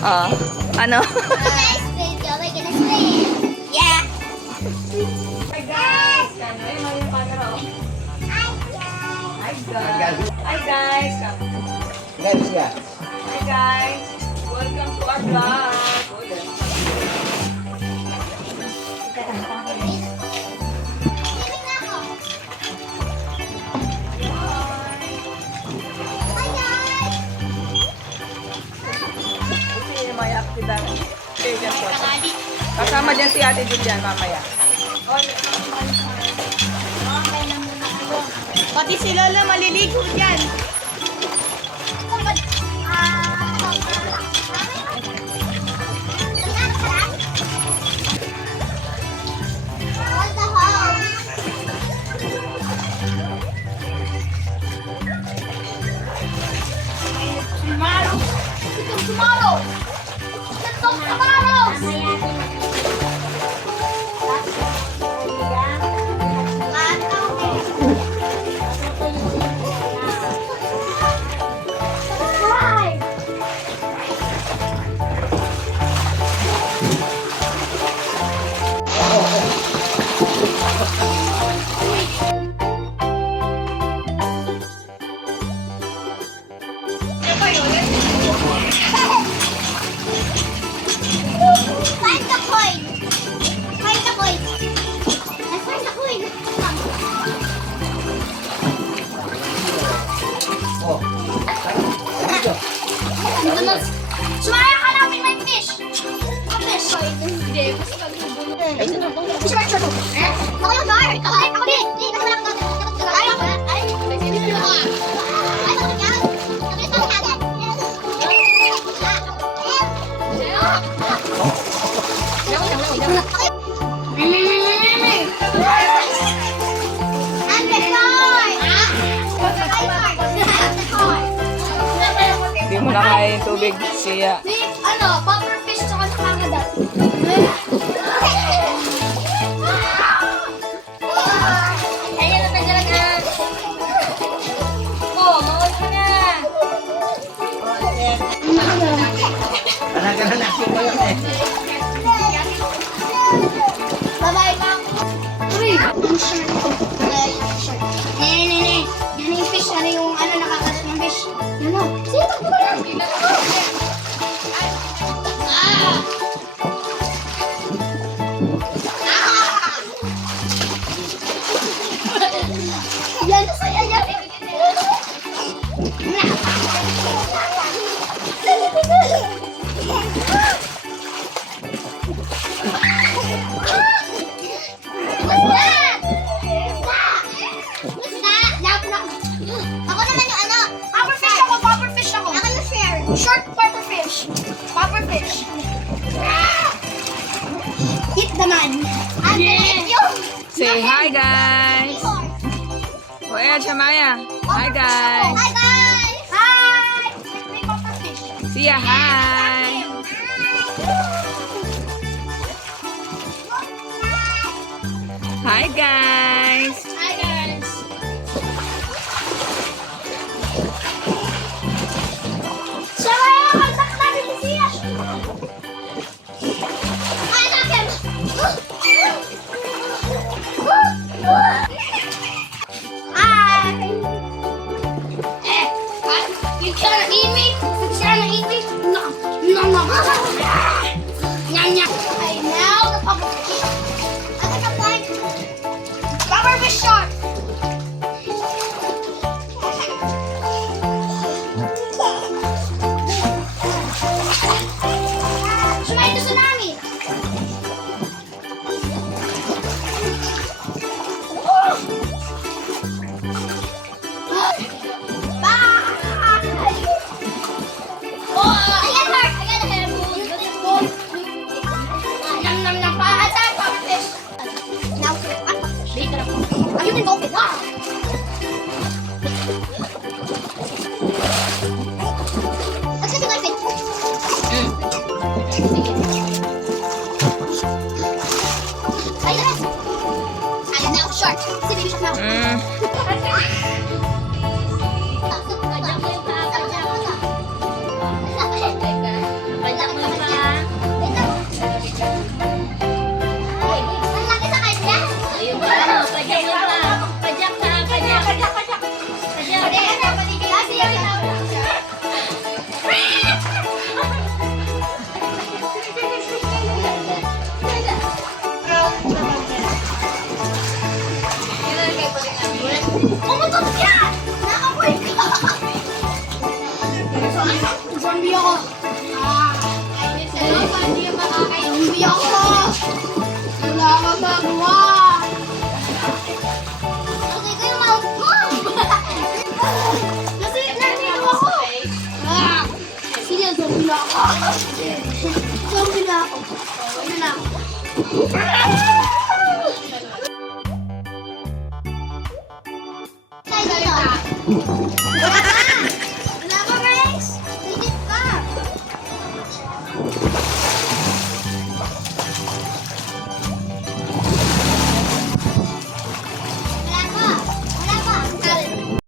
Ano? Next video, we're gonna swim. Yeah. Hi guys! Hi guys! Hi guys! Hi guys! Welcome to our vlog! May aktidan. Kasama dyan si Ate Julian mamaya. Pati si Lola maliligo dyan. Find the coin. Find the coin. Let's find the coin. Sumaya ka namin may fish. A fish. Hindi. Fish mark siya to. Ako yung guard. Ako din. Hindi. Kasi wala kang gagawin. Ayaw ko. Ay. Ay, bakit yan? Nakita ko agad. Hindi mo na kaya yung tubig siya. Ano, puffer fish tsaka nangangadat. Ayan na talaga. Oh, mawag ka na. Bye-bye, Mom. Uy, yung shirt ko. Yung shirt. Nene. Yan yung fish. Ano yung nakakalat ng fish? Yan o. Sige, takbo ka lang. Yan, saya yan. What's that? What's that? Ako naman yung ano. Puffer fish ako. Ako yung share. Short puffer fish. Puffer fish. Hit the man. Say hi guys! O Ed, Shamaya. Hi guys! Hi guys! Hi! May puffer fish. See ya, hi! Hi guys! Hi guys! Shamaya, kontak namin si Sia. Ay, sa akin! Hi! What? You trying to eat me? You trying to eat me? No. No, no. Nyam, nyam. Okay, now the puffer fish. I think I'm like puffer fish shark. Zombie ako. Zombie ako. Wala akong magawa. Okay ko yung mouth mo. Nandito ako. Sige, zombie na ako. Zombie na ako. Zombie na ako. Wala ka, Rex. Legit ka.